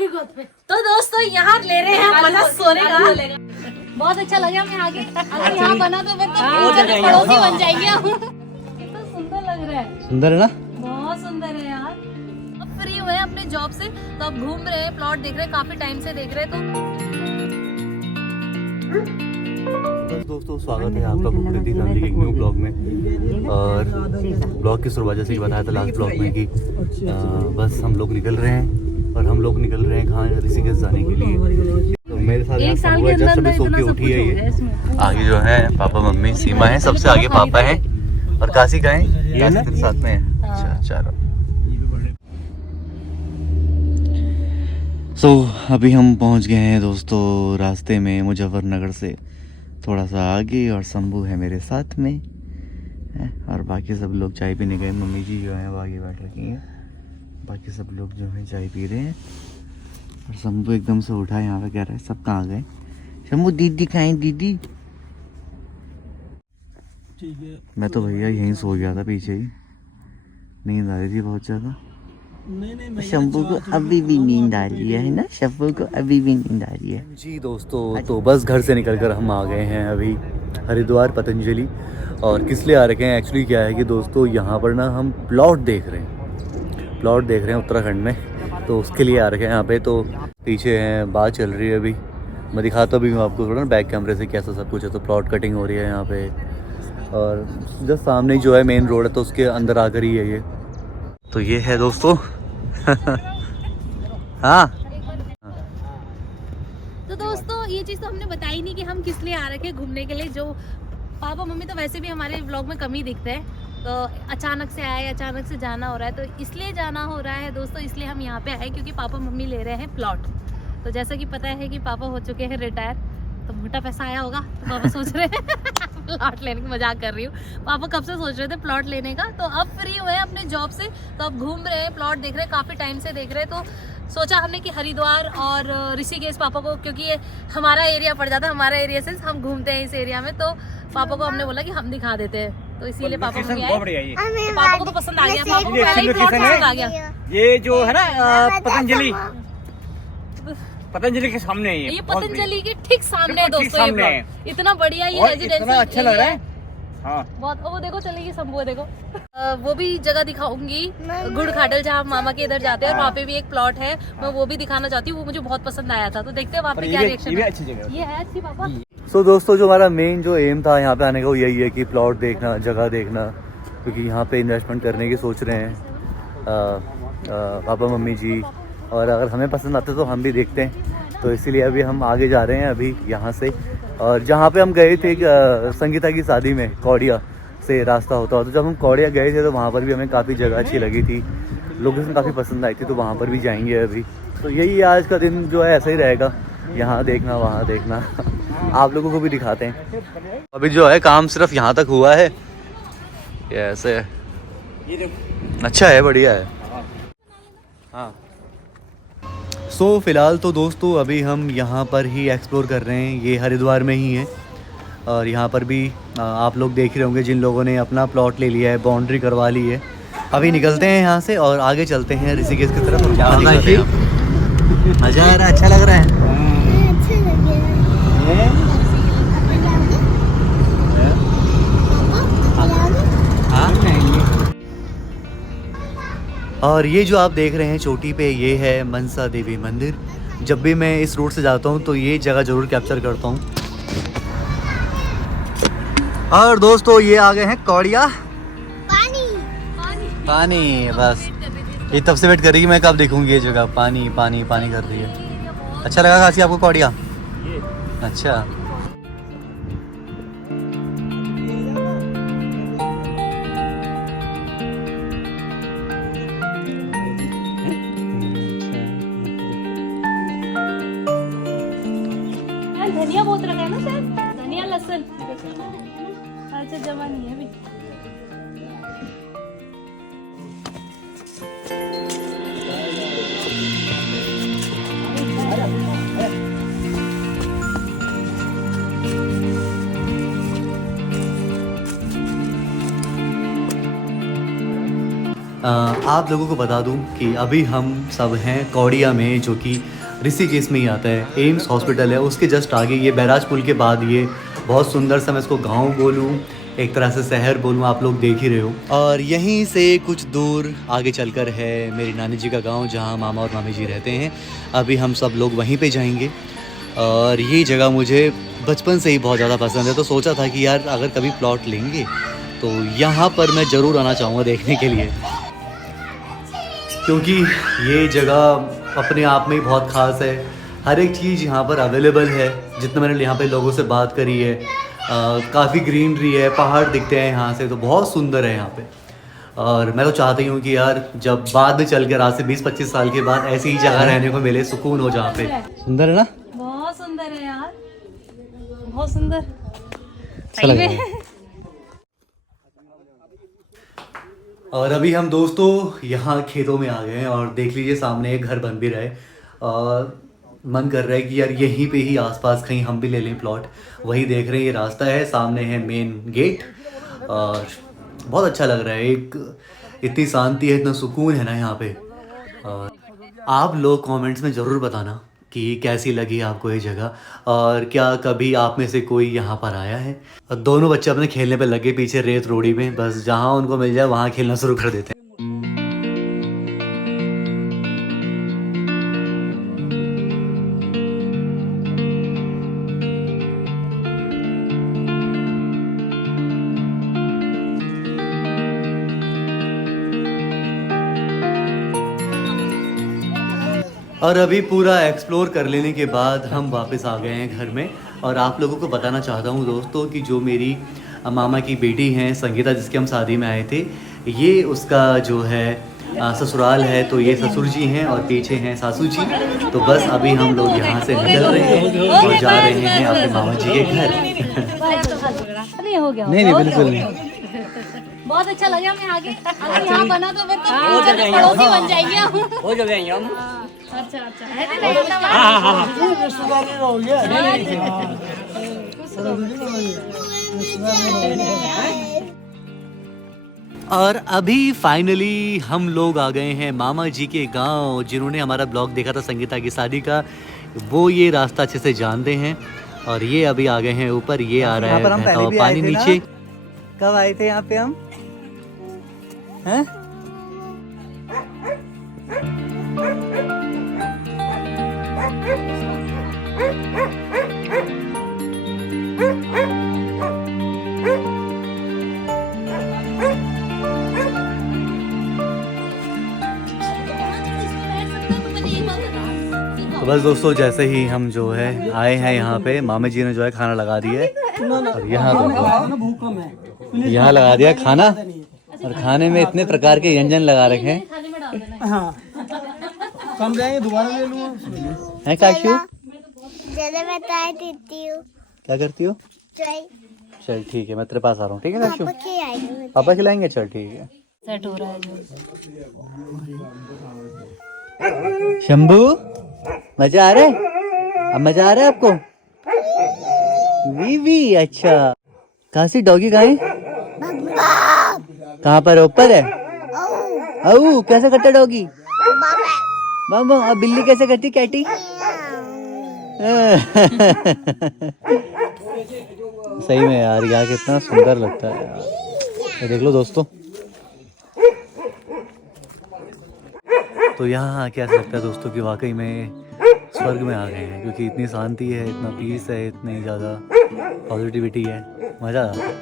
की गोद पे। तो दोस्तों यहाँ ले रहे हैं मजा सोने का। बहुत अच्छा लगा हमें आगे, अगर यहाँ बना तो फिर तो फ्यूचर में पड़ोसी बन जाएंगे हम। कितना सुंदर लग रहा है। सुंदर है ना? बहुत सुंदर है यार। अब फ्री हुए हैं अपने जॉब से तो अब घूम रहे हैं, प्लॉट देख रहे हैं, काफी टाइम से देख रहे हैं। तो दोस्तों स्वागत है आपका कुकरेती फैमिली के एक न्यू ब्लॉग में। और ब्लॉग की शुरुआत जैसे कि बताया था लास्ट ब्लॉग में कि बस हम लोग निकल रहे हैं और हम लोग निकल रहे हैं कहाँ, ऋषिकेश जाने के लिए। तो मेरे साथ एक साल के अंदर अंदर इतना सब कुछ हो गया इसमें। आगे जो है पापा मम्मी सीमा है, सबसे आगे पापा है और काशी का है, काशी के साथ में है। अच्छा चलो। सो अभी हम पहुंच गए हैं दोस्तों रास्ते में मुजफ्फरनगर से थोड़ा सा आगे, और शंभू है मेरे साथ में और बाकी सब लोग चाय पीने गए। मम्मी जी जो है वो आगे बैठ रखी हैं, बाकी सब लोग जो है चाय पी रहे हैं। और शंभू एकदम से उठा यहाँ पे कह रहा है सब कहाँ गए। शंभू दीदी कहाँ है दीदी? ठीक है। मैं तो भैया यहीं सो गया था पीछे ही, नींद आ रही थी बहुत ज़्यादा। शंभू को अभी भी नींद आ रही है ना? शंभू को अभी भी नींद आ रही है जी दोस्तों। तो बस घर से निकलकर हम आ गए हैं अभी हरिद्वार पतंजलि। और किस लिए आ रखे हैं, एक्चुअली क्या है कि दोस्तों यहाँ पर ना हम प्लॉट देख रहे हैं उत्तराखंड में, तो उसके लिए आ रखे हैं यहाँ पे। तो पीछे हैं बात चल रही है अभी, मैं दिखाता भी हूँ आपको थोड़ा ना बैक कैमरे से कैसा सब कुछ है। तो प्लॉट कटिंग हो रही है यहाँ पे, और जस्ट सामने जो है मेन रोड है तो उसके अंदर आकर ही है ये। तो ये है दोस्तों हाँ। तो दोस्तों ये चीज तो हमने बताई नहीं कि हम किस लिए आ रखे हैं घूमने के लिए। जो पापा मम्मी तो वैसे भी हमारे व्लॉग में कम ही दिखते हैं, तो अचानक से आए, अचानक से जाना हो रहा है, तो इसलिए जाना हो रहा है दोस्तों। इसलिए हम यहाँ पे आए क्योंकि पापा मम्मी ले रहे हैं प्लॉट। तो जैसा कि पता है कि पापा हो चुके हैं रिटायर, तो मोटा पैसा आया होगा तो पापा सोच रहे हैं प्लॉट लेने की। मजाक कर रही हूँ, पापा कब से सोच रहे थे प्लॉट लेने का। तो अब फ्री हुए हैं अपने जॉब से तो अब घूम रहे हैं, प्लॉट देख रहे हैं, काफी टाइम से देख रहे हैं। तो सोचा हमने कि हरिद्वार और ऋषिकेश पापा को, क्योंकि ये हमारा एरिया पड़ जाता है, हमारा एरिया से हम घूमते हैं इस एरिया में, तो पापा को हमने बोला कि हम दिखा देते हैं। तो इसीलिए पापा मम्मी आए। तो पापा को तो पसंद आ गया, पापा को पहले ही प्लॉट पसंद आ गया। ये जो है ना पतंजलि के सामने है ये पतंजलि के ठीक सामने है दोस्तों। ये प्लॉट इतना बढ़िया, ये रेजिडेंशियल अच्छा लग रहा है। हाँ बहुत। वो देखो चलेगी शंभू, देखो वो भी जगह दिखाऊंगी गुड़ खाडल, जहाँ मामा के इधर जाते हैं, और वहाँ पे भी एक प्लॉट है, मैं वो भी दिखाना चाहती हूँ। वो मुझे बहुत पसंद आया था, तो देखते हैं वहाँ पे क्या रिएक्शन है। अच्छी जगह ये है अच्छी पापा। सो दोस्तों जो हमारा मेन जो एम था यहाँ पे आने का वो यही है कि प्लॉट देखना, जगह देखना, क्योंकि यहाँ पे इन्वेस्टमेंट करने की सोच रहे हैं पापा मम्मी जी, और अगर हमें पसंद आते तो हम भी देखते हैं। तो इसीलिए अभी हम आगे जा रहे हैं अभी यहाँ से। और जहाँ पे हम गए थे संगीता की शादी में, कौड़िया से रास्ता होता, तो जब हम कौड़िया गए थे तो वहाँ पर भी हमें काफ़ी जगह अच्छी लगी थी, लोकेशन काफ़ी पसंद आई थी, तो वहाँ पर भी जाएंगे अभी। तो यही आज का दिन जो है ऐसा ही रहेगा, यहाँ देखना वहाँ देखना आप लोगों को भी दिखाते हैं। अभी जो है काम सिर्फ यहाँ तक हुआ है, ये ऐसे अच्छा है, बढ़िया है। हाँ सो फिलहाल तो दोस्तों अभी हम यहाँ पर ही एक्सप्लोर कर रहे हैं, ये हरिद्वार में ही है। और यहाँ पर भी आप लोग देख रहे होंगे जिन लोगों ने अपना प्लॉट ले लिया है, बाउंड्री करवा ली है। अभी निकलते हैं यहाँ से और आगे चलते हैं ऋषिकेश की तरफ। मज़ा आ रहा है, अच्छा लग रहा है। और ये जो आप देख रहे हैं चोटी पे, ये है मनसा देवी मंदिर। जब भी मैं इस रूट से जाता हूँ तो ये जगह ज़रूर कैप्चर करता हूँ। और दोस्तों ये आ गए हैं कौड़िया। पानी बस ये तब से वेट कर रही है मैं कब देखूंगी ये जगह। पानी पानी पानी कर रही है। अच्छा लगा काशी आपको कौड़िया? अच्छा धनिया बहुत रखा है ना सर, धनिया लहसुन अच्छा जमा नहीं है अभी। आप लोगों को बता दूं कि अभी हम सब हैं कौड़िया में, जो कि ऋषिकेश में ही आता है। एम्स हॉस्पिटल है, उसके जस्ट आगे, ये बैराज पुल के बाद ये बहुत सुंदर सा, मैं इसको गांव बोलूं, एक तरह से शहर बोलूं, आप लोग देख ही रहे हो। और यहीं से कुछ दूर आगे चलकर है मेरी नानी जी का गांव, जहां मामा और मामी जी रहते हैं। अभी हम सब लोग वहीं पे जाएंगे। और ये जगह मुझे बचपन से ही बहुत ज़्यादा पसंद है, तो सोचा था कि यार अगर कभी प्लॉट लेंगे तो यहाँ पर मैं ज़रूर आना चाहूँगा देखने के लिए, क्योंकि ये जगह अपने आप में ही बहुत ख़ास है। हर एक चीज़ यहाँ पर अवेलेबल है। जितना मैंने यहाँ पे लोगों से बात करी है, काफ़ी ग्रीनरी है, पहाड़ दिखते हैं यहाँ से, तो बहुत सुंदर है यहाँ पे। और मैं तो चाहती हूँ कि यार जब बाद में चल कर आज से 20-25 साल के बाद ऐसी ही जगह रहने को मिले, सुकून हो जहाँ पे। सुंदर है ना? बहुत सुंदर है यार, बहुत सुंदर। अच्छा लग रहा है। और अभी हम दोस्तों यहाँ खेतों में आ गए हैं और देख लीजिए सामने एक घर बन भी रहा है। और मन कर रहा है कि यार यहीं पे ही आसपास कहीं हम भी ले लें प्लॉट। वही देख रहे हैं, ये रास्ता है, सामने है मेन गेट। और बहुत अच्छा लग रहा है, एक इतनी शांति है, इतना सुकून है ना यहाँ पे। और आप लोग कमेंट्स में ज़रूर बताना कि कैसी लगी आपको ये जगह, और क्या कभी आप में से कोई यहाँ पर आया है। और दोनों बच्चे अपने खेलने पे लगे पीछे रेत रोड़ी में, बस जहाँ उनको मिल जाए वहाँ खेलना शुरू कर देते हैं। और अभी पूरा एक्सप्लोर कर लेने के बाद हम वापस आ गए हैं घर में। और आप लोगों को बताना चाहता हूँ दोस्तों कि जो मेरी मामा की बेटी हैं संगीता, जिसके हम शादी में आए थे, ये उसका जो है ससुराल है। तो ये ससुर जी हैं और पीछे हैं सासू जी। तो बस अभी हम लोग यहाँ से निकल रहे हैं और जा रहे हैं अपने मामा जी के घर। नहीं हो गया? नहीं बिल्कुल नहीं। बहुत अच्छा लगा। मैं आगे अगर यहाँ बना तो फिर तो पड़ोसी बन जाएंगे हम। हो जाएंगे हम। अच्छा अच्छा। और अभी फाइनली हम लोग आ गए हैं मामा जी के गांव। जिन्होंने हमारा ब्लॉग देखा था संगीता की शादी का, वो ये रास्ता अच्छे से जानते हैं। और ये अभी आ गए हैं ऊपर, ये आ रहा है पानी नीचे। कब आए थे यहाँ पे हम? हैं? तो बस दोस्तों, जैसे ही हम जो है आए हैं यहाँ पे, मामा जी ने जो है खाना लगा दिया है। और यहाँ देखो, यहाँ लगा दिया खाना, और खाने में इतने प्रकार के व्यंजन लगा रखे हैं। खाने में डाल देना। हाँ, कम जाएंगे, दोबारा ले लूँगा। है काशू? चलो मैं चाय देती हूँ। क्या करती हो? चाय चल ठीक है, मैं तेरे पास आ रहा हूँ। ठीक है काशू? पापा के आएंगे। पापा खिलाएंगे? चल ठीक है। सेट हो रहा है जो। शंभू, मजा आ रहा है? अब मजा आ रहा है आपको? वीवी, अच्छा। कहाँ से डॉगी कहाँ है? कहाँ पर? ऊपर है? औ कैसे करता डॉगी? मामा, अब बिल्ली कैसे करती? कैटी? सही में यार, यहाँ कितना सुंदर लगता है यार। ये देख लो दोस्तों। तो यहाँ आके ऐसा लगता है दोस्तों कि वाकई में स्वर्ग में आ गए हैं, क्योंकि इतनी शांति है, इतना पीस है, इतनी ज़्यादा पॉजिटिविटी है, मज़ा आता है।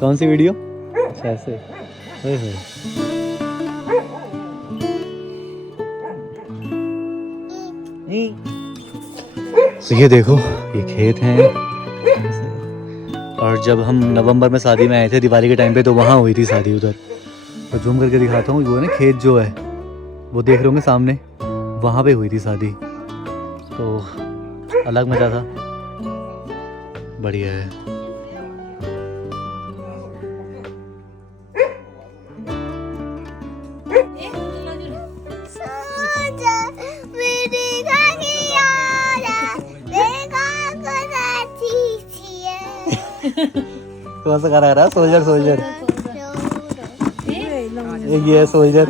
कौन सी वीडियो? अच्छा ऐसे। तो ये देखो, ये खेत हैं। और जब हम नवंबर में शादी में आए थे दिवाली के टाइम पे, तो वहाँ हुई थी शादी उधर। तो जूम करके दिखाता हूँ, वो है ना खेत जो है, वो देख रहे होंगे सामने, वहाँ पे हुई थी शादी। तो अलग मज़ा था, बढ़िया है। कौन सा गाना आ रहा है? Soldier soldier. एक ये है सोल्जर।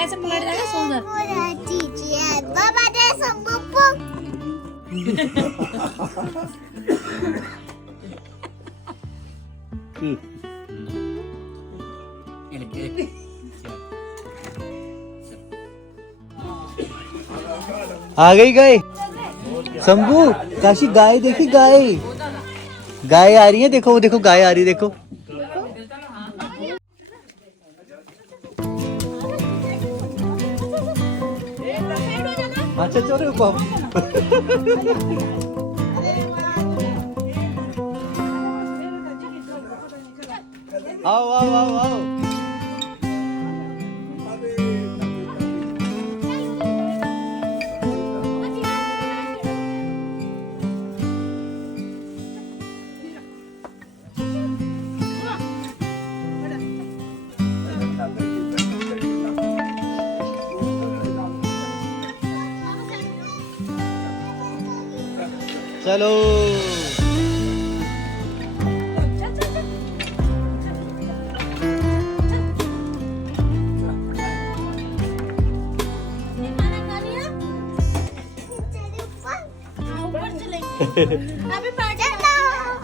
ऐसे पलट जाएगा सोल्जर। बाबा दे संबुपु आ गई गाय शंभू। काशी गाय देखी, गाय गाय आ रही है, देखो वो देखो गाय आ रही है, देखो। अच्छा चलो रुको हम। आओ आओ आओ आओ। चलो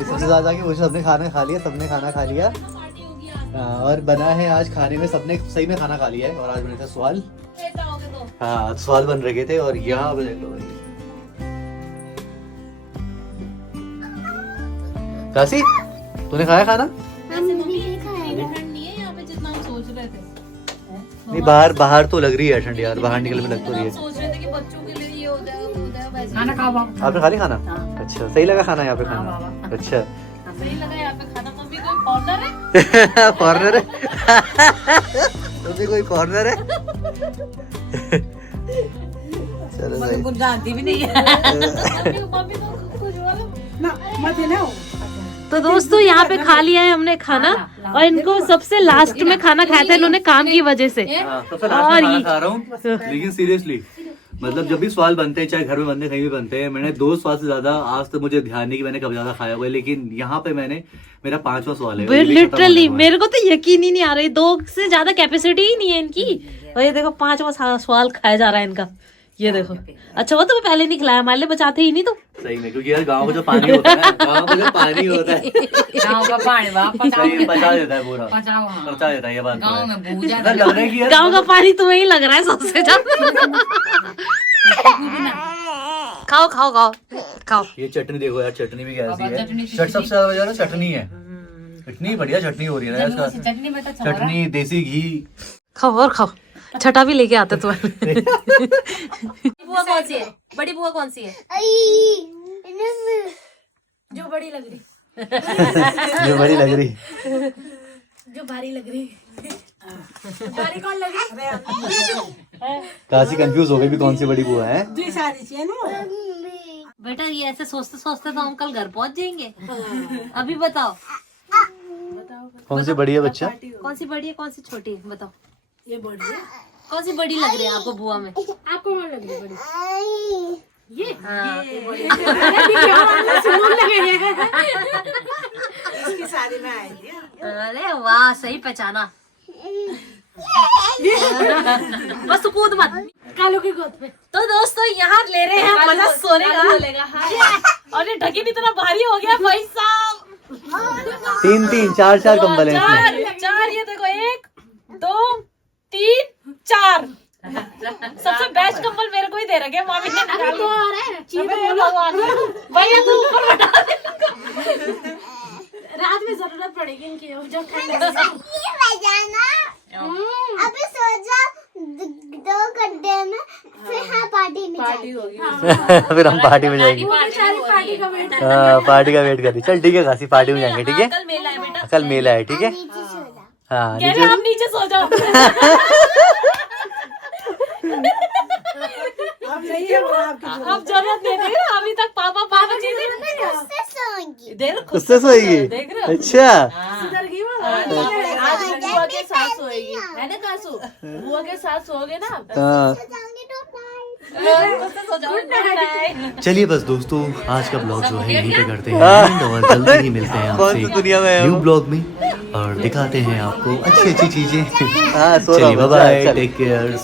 सबसे ज्यादा कि मुझे सबने खाना खा लिया, सबने खाना खा लिया। और बना है आज खाने में, सबने सही में खाना खा लिया है। और आज बने थे सवाल, हाँ सवाल बन रखे थे। और यहाँ पे देख लो काशी, तूने खाया खाना? नहीं बाहर, बाहर तो लग रही है ठंडी यार, बाहर निकलने में लग तो रही है। सोच रहे थे कि बच्चों के लिए ये हो जाए वो हो जाए वैसे। खाना खाओ बाप। आपने खा लिया खाना? अच्छा सही लगा खाना यहाँ पे खाना? अच्छा सही लगा यहाँ पे खाना। मम्मी कोई कॉर्नर है? कॉर्नर है। तुम्हें कोई कॉर्नर है? चलो भाई। कुछ जानती भी नहीं है। मम्मी को कुछ बोलो। तो दोस्तों यहाँ पे खा लिया है हमने खाना। और इनको सबसे लास्ट में खाना खाया था इन्होंने काम की वजह से। सबसे लास्ट में खाना खा रहा हूँ। लेकिन सीरियसली मतलब जब भी सवाल बनते हैं, चाहे घर में बनते हैं कहीं भी बनते हैं, मैंने 2 सवाल से ज्यादा आज तक मुझे ध्यान नहीं कि मैंने कब ज्यादा खाया हुआ है। लेकिन यहाँ पे मेरा 5वां सवाल है। लिटरली मेरे को तो यकीन ही नहीं आ रही, 2 से ज्यादा कैपेसिटी ही नहीं है इनकी। और ये देखो 5वां सवाल खाया जा रहा है इनका, ये देखो। अच्छा वो तो मैं पहले नहीं खिलाया, हमारे लिए बचाते ही नहीं तो। सही में, क्योंकि यार गाँव में जो पानी होता है, गाँव में जो पानी होता है गाँव का पानी बाप सही में पचा देता है पूरा, पचाओ। पचा देता है। ये बात गाँव में भूल ऐसा लग रहा है कि यार गाँव का पानी तुम्हें ही लग रहा है सबसे ज्यादा। खाओ खाओ खाओ खाओ। ये चटनी देखो यार, चटनी भी कैसी बाबा, चटनी है। सी सबसे ज्यादा वजह ना चटनी है। इतनी बढ़िया चटनी हो रही है ना इसका। चटनी में तो चटनी, देसी घी। खाओ और खाओ, छठा भी लेके आते तुम्हें। बुआ कौन सी है? बड़ी बुआ कौन सी है? जो बड़ी लग रही, जो बड़ी लग रही, जो भारी लग रही। भारी कौन लग रही? काशी कंफ्यूज हो गई भी कौन सी बड़ी बुआ है। बेटा ये ऐसे सोचते सोचते तो हम कल घर पहुंच जाएंगे। अभी बताओ कौन सी बड़ी है बच्चा? कौन सी बड़ी है कौन सी छोटी है? बताओ। ये बड़ी है। कौन सी बड़ी लग रही है आपको बुआ में? आपको कौन लग रही है बड़ी? ये हाँ। इसकी शादी में आई थी। अरे वाह, सही पहचाना। बस तू कूद मत कालू की गोद पे। तो दोस्तों यहाँ ले रहे हैं मजा सोने का। और ये ढकीन इतना भारी हो गया भाई साहब। 3 4 कंबल है इसमें। 4 ये देखो 1 2 3 4। सबसे बेस्ट कंबल मेरे को ही दे रखे मामी ने। भैया तू ऊपर बैठा दे। रात में जरूरत पड़ेगी इनकी जब ये बजाना अभी सो जाओ 2 घंटे में, फिर हाँ पार्टी में जाएंगे। फिर हम पार्टी में जाएंगे। पार्टी का वेट हाँ पार्टी का वेट कर रही। चल ठीक है काशी, पार्टी में जाएंगे। ठीक है कल मेला है बेटा। कल मेला है। ठीक है नीचे सो जाओ। हाँ कह रहे आप नीचे सो जाओ। अब जरूरत नहीं है अभी तक पापा जी उससे सोऊंगी। देख उससे सोएगी? देख रहे हो? अच्छा आज बुआ के साथ सोएगी है ना कासू? बुआ के साथ सोओगे ना? हाँ। जाऊंगी तो नाइट। चलिए बस दोस्तों, आज का ब्लॉग जो है यहीं पे करते हैं और जल्दी ही मिलते हैं कौन सी दुनिया में आपसे है न्यू वो? ब्लॉग में। और दिखाते हैं आपको अच्छी अच्छी चीजें। हाँ, सो रहा चलिए हूँ, बाय, चल। Take care.